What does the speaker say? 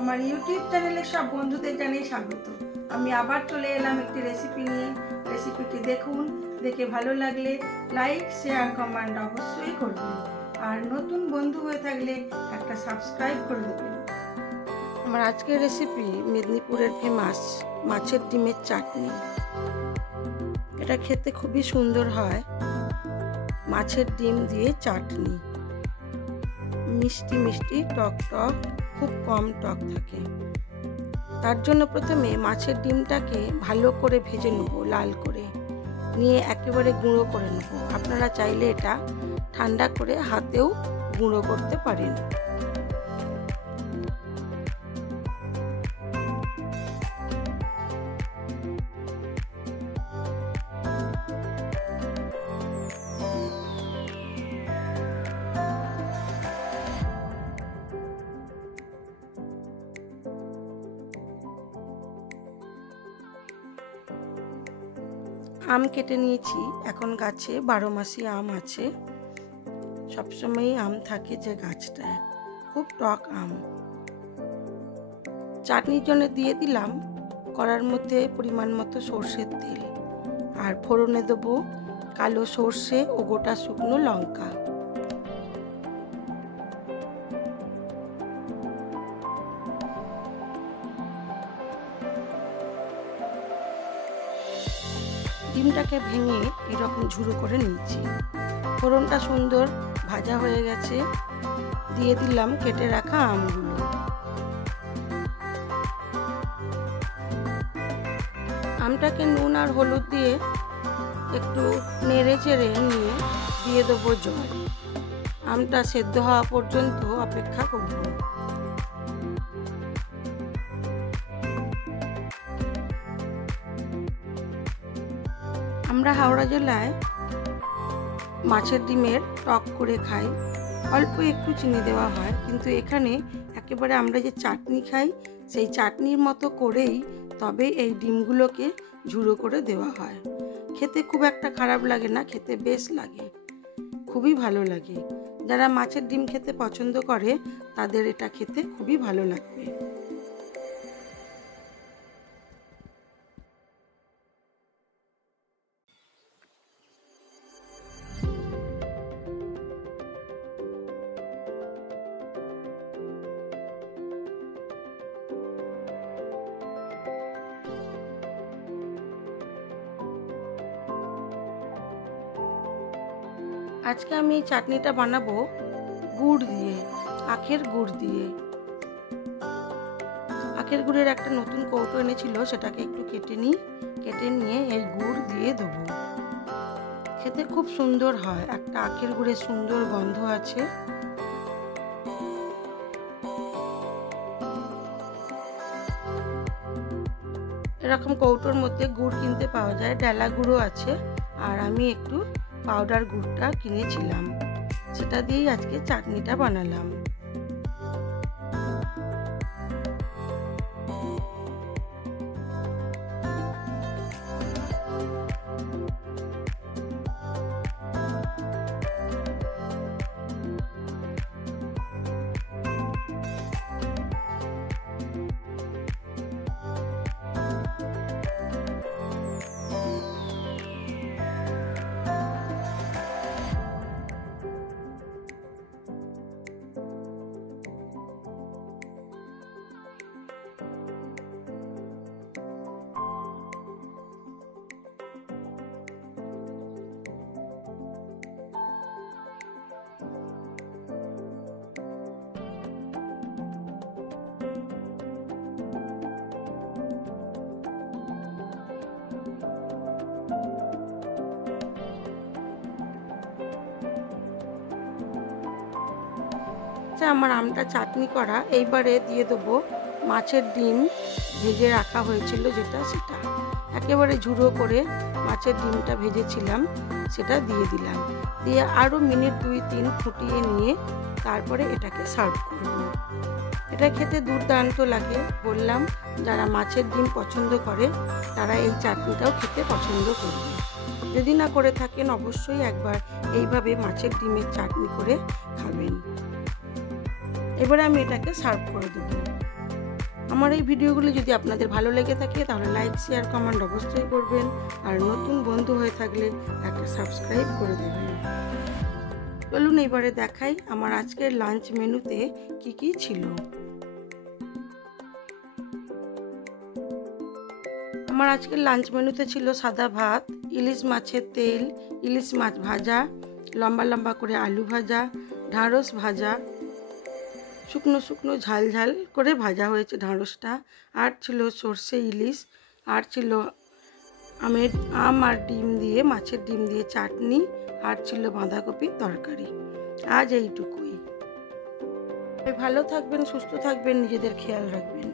আমার ইউটিউব চ্যানেলে সব বন্ধুদের জানিয়ে স্বাগত। আমি আবার চলে এলাম একটি রেসিপি নিয়ে। রেসিপিটি দেখুন, দেখে ভালো লাগলে লাইক শেয়ার কমেন্ট অবশ্যই করবেন, আর নতুন বন্ধু হয়ে থাকলে একটা সাবস্ক্রাইব করে দেবেন। আমার আজকের রেসিপি মেদিনীপুরের ফেমাস মাছের ডিমের চাটনি। এটা খেতে খুবই সুন্দর হয়। মাছের ডিম দিয়ে চাটনি, মিষ্টি মিষ্টি টক টক, খুব কম টক থাকে। তার জন্য প্রথমে মাছের ডিমটাকে ভালো করে ভেজে নেব, লাল করে নিয়ে একেবারে গুঁড়ো করে নেব। আপনারা চাইলে এটা ঠান্ডা করে হাতেও গুঁড়ো করতে পারেন। আম কেটে নিয়েছি। এখন গাছে 12 মাসি আম আছে। সবসময়ই আম থাকে যে গাছটায়, খুব টক আম। চাটনির জন্য দিয়ে দিলাম কড়ার মধ্যে পরিমাণ মতো সর্ষের তেল, আর ফোড়নে দেবো কালো সর্ষে ও গোটা শুকনো লঙ্কা। ডিমটাকে ভেঙে এরকম ঝুড়ো করে নিয়েছি। ফোড়নটা সুন্দর ভাজা হয়ে গেছে। দিয়ে দিলাম কেটে রাখা আমগুলো। আমটাকে নুন আর হলুদ দিয়ে একটু নেড়ে চেড়ে নিয়ে দিয়ে দেবো জল। আমটা সেদ্ধ হওয়া পর্যন্ত অপেক্ষা করব। আমরা হাওড়া জেলায় মাছের ডিমের টক করে খাই। অল্প একটু চিনি দেওয়া হয়, কিন্তু এখানে একেবারে আমরা যে চাটনি খাই সেই চাটনির মতো করেই তবে এই ডিমগুলোকে ঝুড়ো করে দেওয়া হয়। খেতে খুব একটা খারাপ লাগে না, খেতে বেশ লাগে, খুবই ভালো লাগে। যারা মাছের ডিম খেতে পছন্দ করে তাদের এটা খেতে খুবই ভালো লাগবে। আজকে আমি এই চাটনিটা বানাবো গুড় দিয়ে, আখের গুড় দিয়ে। আখের গুড়ের একটা নতুন কৌটো এনেছিল, সেটাকে একটু কেটে নিয়ে এই গুড় দিয়ে দেবো। খেতে খুব সুন্দর হয়, একটা আখের গুড়ের সুন্দর গন্ধ আছে। এরকম কৌটোর মধ্যে গুড় কিনতে পাওয়া যায়, ডালা গুঁড়ো আছে, আর আমি একটু পাউডার গুড়টা কিনেছিলাম, সেটা দিয়েই আজকে চাটনিটা বানালাম। আমার আমটা চাটনি করা। এইবারে দিয়ে দেবো মাছের ডিম ভেজে রাখা হয়েছিল সেটা একেবারে ঝুড়ো করে মাছের ডিমটা ভেজেছিলাম সেটা দিয়ে দিলাম। দিয়ে আরও মিনিট 2-3 ফুটিয়ে নিয়ে তারপরে এটাকে সার্ভ করব। এটা খেতে দুর্দান্ত লাগে। বললাম, যারা মাছের ডিম পছন্দ করে তারা এই চাটনিটাও খেতে পছন্দ করবে। যদি না করে থাকেন অবশ্যই একবার এইভাবে মাছের ডিমের চাটনি করে খাবেন। এবারে আমি এটাকে সার্ভ করে দেব। আমার এই ভিডিওগুলি যদি আপনাদের ভালো লেগে থাকে তাহলে লাইক শেয়ার কমেন্ট অবশ্যই করবেন, আর নতুন বন্ধু হয়ে থাকলে একটা সাবস্ক্রাইব করে দেবেন। চলুন এবারে দেখাই আমার আজকের লাঞ্চ মেনুতে কি কি ছিল। আমার আজকের লাঞ্চ মেনুতে ছিল সাদা ভাত, ইলিশ মাছের তেল, ইলিশ মাছ ভাজা, লম্বা লম্বা করে আলু ভাজা, ঢ্যাঁড়স ভাজা, শুকনো শুকনো ঝাল ঝাল করে ভাজা হয়েছে ঢ্যাঁড়সটা, আর ছিল সর্ষে ইলিশ, আর ছিল আম আর ডিম দিয়ে, মাছের ডিম দিয়ে চাটনি, আর ছিল বাঁধাকপির তরকারি। আজ এইটুকুই। ভালো থাকবেন, সুস্থ থাকবেন, নিজেদের খেয়াল রাখবেন।